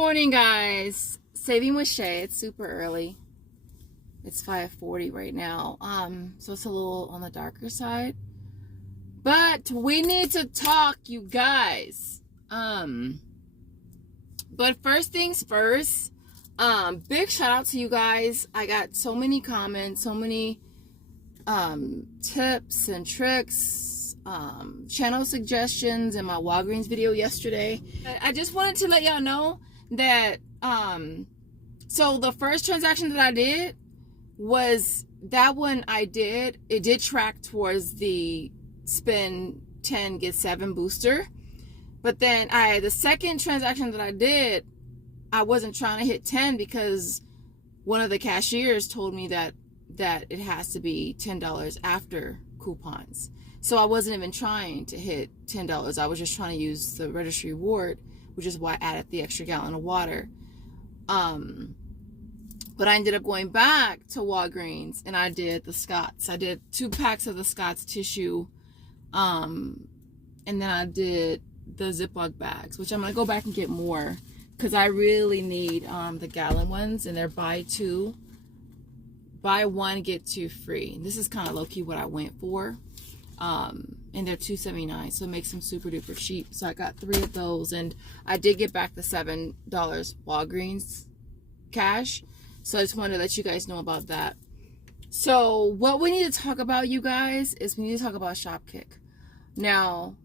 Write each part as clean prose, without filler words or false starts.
morning, guys. Saving with Shay. It's super early. It's 5:40 right now. So it's a little on the darker side. But we need to talk, you guys. But first things first, big shout out to you guys. I got so many comments, so many tips and tricks, channel suggestions in my Walgreens video yesterday. I just wanted to let y'all know that so the first transaction that I did was that one it did track towards the spend 10 get 7 booster. But then the second transaction that I did, I wasn't trying to hit 10 because one of the cashiers told me that it has to be $10 after coupons. So I wasn't even trying to hit $10. I was just trying to use the registry reward, which is why I added the extra gallon of water. But I ended up going back to Walgreens and I did the Scott's. I did 2 packs of the Scott's tissue. And then I did the Ziploc bags, which I'm going to go back and get more because I really need the gallon ones, and they're buy 1 get 2 free. This is kind of low-key what I went for. And they're $2.79, so it makes them super duper cheap. So I got 3 of those, and I did get back the $7 Walgreens cash. So I just wanted to let you guys know about that. So what we need to talk about, you guys, is we need to talk about Shopkick. Now,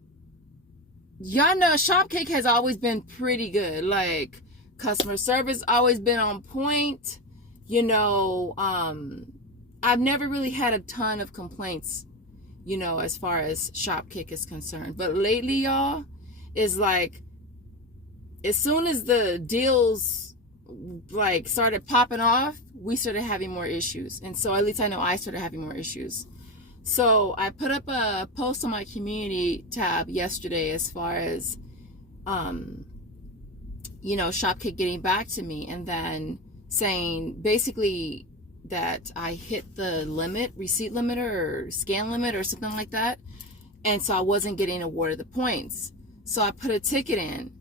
y'all know Shopkick has always been pretty good. Like, customer service always been on point. You know, I've never really had a ton of complaints, you know, as far as Shopkick is concerned. But lately, y'all, is like, as soon as the deals like started popping off, we started having more issues. And so at least I know I started having more issues. So I put up a post on my community tab yesterday as far as, you know, Shopkick getting back to me and then saying basically that I hit the limit, receipt limit or scan limit or something like that. And so I wasn't getting awarded the points. So I put a ticket in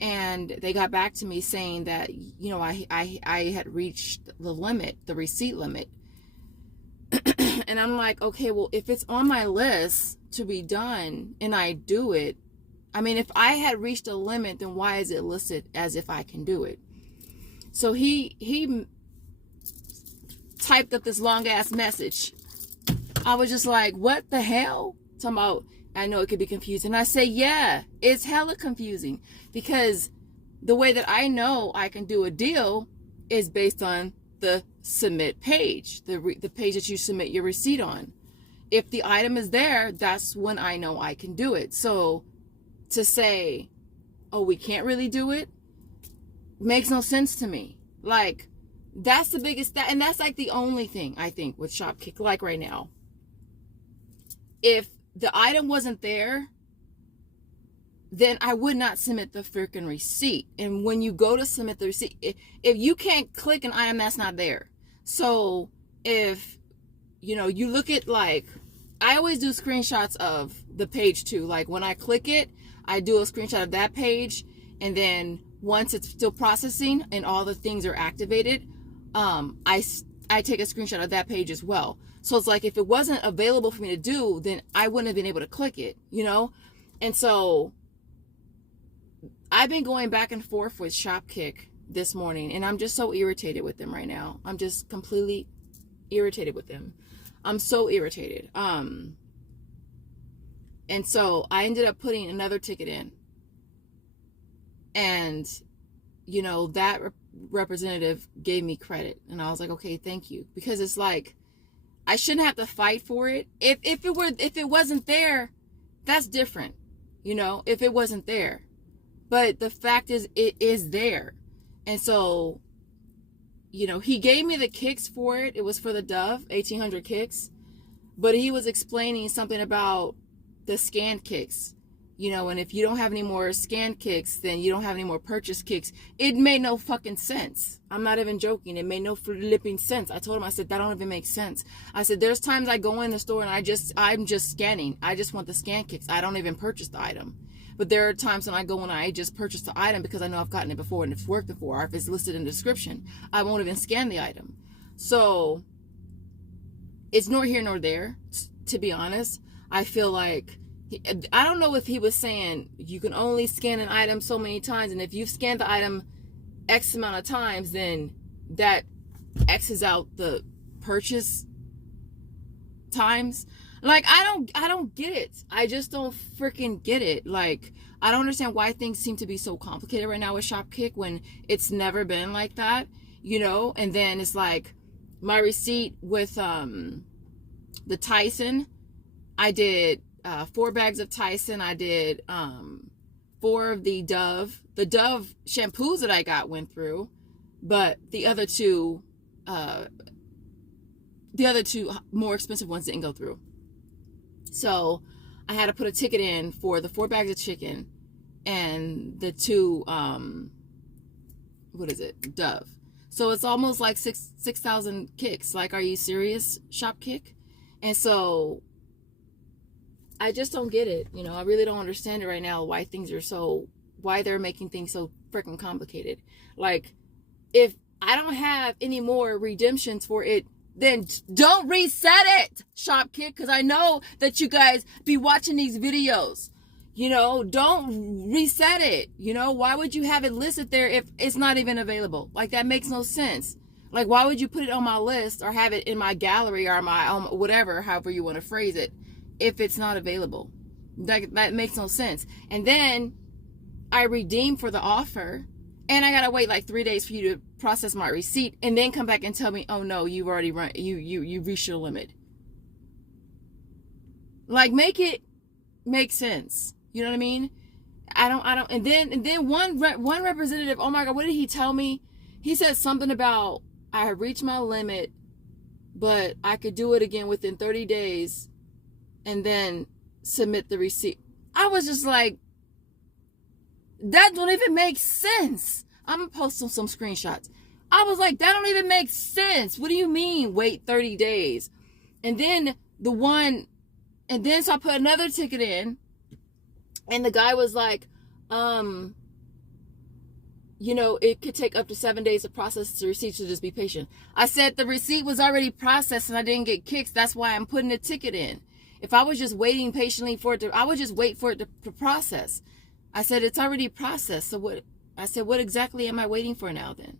and they got back to me saying that, you know, I had reached the limit, the receipt limit. And I'm like, okay, well, if it's on my list to be done and I do it, I mean, if I had reached a limit, then why is it listed as if I can do it? So he typed up this long ass message. I was just like, what the hell? Talking about, I know it could be confusing. I say, yeah, it's hella confusing because the way that I know I can do a deal is based on the submit page, the page that you submit your receipt on. If the item is there, that's when I know I can do it. So to say, oh, we can't really do it, makes no sense to me. Like, that's the biggest, and that's like the only thing I think with Shopkick, like right now. If the item wasn't there, then I would not submit the freaking receipt. And when you go to submit the receipt, if you can't click an item that's not there. So if, you know, you look at, like, I always do screenshots of the page too. Like when I click it, I do a screenshot of that page. And then once it's still processing and all the things are activated, I take a screenshot of that page as well. So it's like, if it wasn't available for me to do, then I wouldn't have been able to click it, you know? And so I've been going back and forth with Shopkick this morning, and I'm just so irritated with them right now. I'm just completely irritated with them. I'm so irritated. And so I ended up putting another ticket in. And, you know, that representative gave me credit. And I was like, okay, thank you. Because it's like, I shouldn't have to fight for it. If it wasn't there, that's different. You know, if it wasn't there. But the fact is, it is there. And so, you know, he gave me the kicks for it. It was for the Dove, 1,800 kicks. But he was explaining something about the scanned kicks. You know, and if you don't have any more scanned kicks, then you don't have any more purchase kicks. It made no fucking sense. I'm not even joking. It made no flipping sense. I told him, I said, that don't even make sense. I said, there's times I go in the store and I'm just scanning. I just want the scan kicks. I don't even purchase the item. But there are times when I go and I just purchase the item because I know I've gotten it before and it's worked before, or if it's listed in the description, I won't even scan the item. So it's nor here nor there, to be honest. I feel like, I don't know if he was saying you can only scan an item so many times, and if you've scanned the item X amount of times, then that X's out the purchase times. Like, I don't get it. I just don't freaking get it. Like, I don't understand why things seem to be so complicated right now with Shopkick when it's never been like that, you know? And then it's like my receipt with the Tyson, I did 4 bags of Tyson. I did 4 of the Dove. The Dove shampoos that I got went through, but the other two more expensive ones didn't go through. So I had to put a ticket in for the 4 bags of chicken and the 2 Dove. So it's almost like 6,000 kicks. Like, are you serious, Shopkick? And so I just don't get it. You know, I really don't understand it right now, why they're making things so freaking complicated. Like, if I don't have any more redemptions for it, then don't reset it, Shopkick, because I know that you guys be watching these videos. You know, don't reset it. You know, why would you have it listed there if it's not even available? Like, that makes no sense. Like, why would you put it on my list or have it in my gallery or my whatever, however you want to phrase it, if it's not available? That makes no sense. And then I redeem for the offer, and I gotta wait like 3 days for you to process my receipt, and then come back and tell me, oh no, you've already run, you reached your limit. Like, make it make sense. You know what I mean? I don't. And then one representative, oh my God, what did he tell me? He said something about, I have reached my limit, but I could do it again within 30 days and then submit the receipt. I was just like, that don't even make sense. I'm gonna post some screenshots. I was like, that don't even make sense. What do you mean wait 30 days? And then so I put another ticket in, and the guy was like, you know, it could take up to 7 days to process the receipt, so just be patient. I said the receipt was already processed and I didn't get kicks. That's why I'm putting a ticket in. If I was just waiting patiently for it I would just wait for it to process. I said, it's already processed. So what? I said, what exactly am I waiting for now then?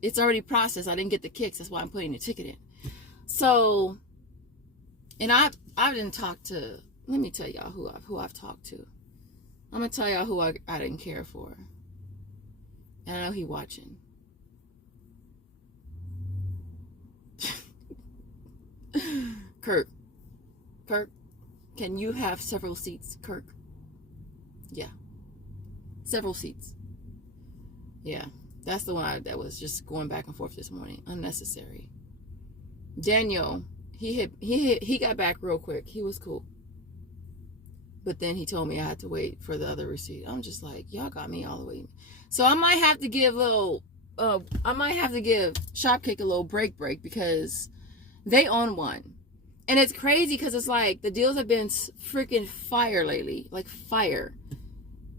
It's already processed. I didn't get the kicks. That's why I'm putting the ticket in. So, and I didn't talk to, let me tell y'all who I've talked to. I'm going to tell y'all who I didn't care for. And I know he watching. Kirk, can you have several seats, Kirk? Yeah. Several seats. Yeah. That's the one that was just going back and forth this morning. Unnecessary. Daniel, he got back real quick. He was cool. But then he told me I had to wait for the other receipt. I'm just like, y'all got me all the way. So I might have to give Shopkick a little break because they own one. And it's crazy because it's like the deals have been freaking fire lately. Like fire.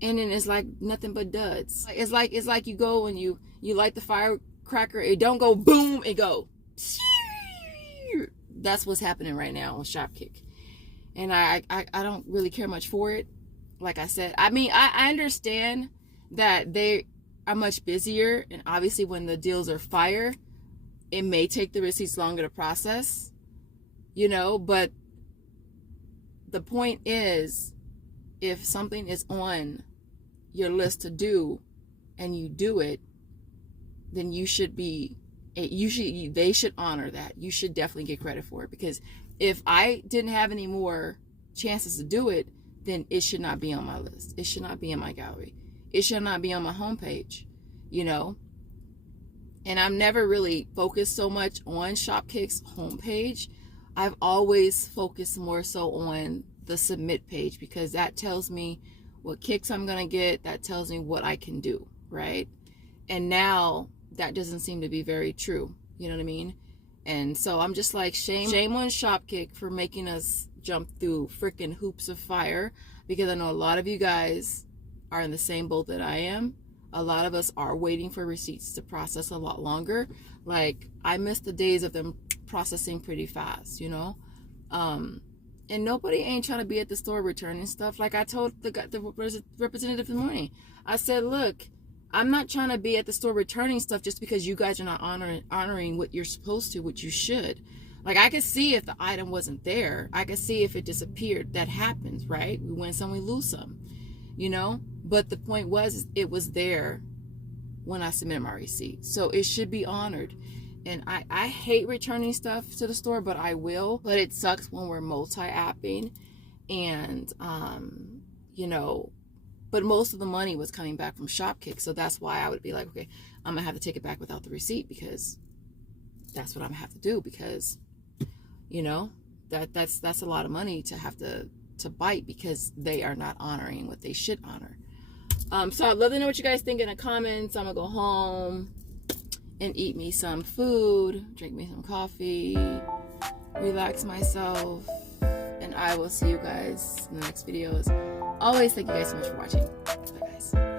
And then it's like nothing but duds. It's like you go and you light the firecracker. It don't go boom. It go. That's what's happening right now on Shopkick. And I don't really care much for it. Like I said, I mean, I understand that they are much busier. And obviously when the deals are fire, it may take the receipts longer to process. You know, but the point is, if something is on your list to do and you do it, then they should honor that. You should definitely get credit for it, because if I didn't have any more chances to do it, then it should not be on my list. It should not be in my gallery. It should not be on my homepage, you know? And I've never really focused so much on Shopkick's homepage. I've always focused more so on the submit page, because that tells me what kicks I'm going to get. That tells me what I can do, right? And now that doesn't seem to be very true. You know what I mean? And so I'm just like, shame on Shopkick for making us, jump through freaking hoops of fire, because I know a lot of you guys are in the same boat that I am. A lot of us are waiting for receipts to process a lot longer. Like, I miss the days of them processing pretty fast, you know? And nobody ain't trying to be at the store returning stuff. Like I told the representative this morning, I said, look, I'm not trying to be at the store returning stuff just because you guys are not honoring what you're supposed to, what you should. Like, I could see if the item wasn't there. I could see if it disappeared. That happens, right? We win some, we lose some, you know? But the point was, it was there when I submitted my receipt. So it should be honored. And I hate returning stuff to the store, but I will. But it sucks when we're multi-apping. And, you know, but most of the money was coming back from Shopkick. So that's why I would be like, okay, I'm going to have to take it back without the receipt, because that's what I'm going to have to do. Because, you know, that's a lot of money to have to bite, because they are not honoring what they should honor. So I'd love to know what you guys think in the comments. I'm going to go home and eat me some food, drink me some coffee, relax myself, and I will see you guys in the next videos. Always, thank you guys so much for watching. Bye, guys.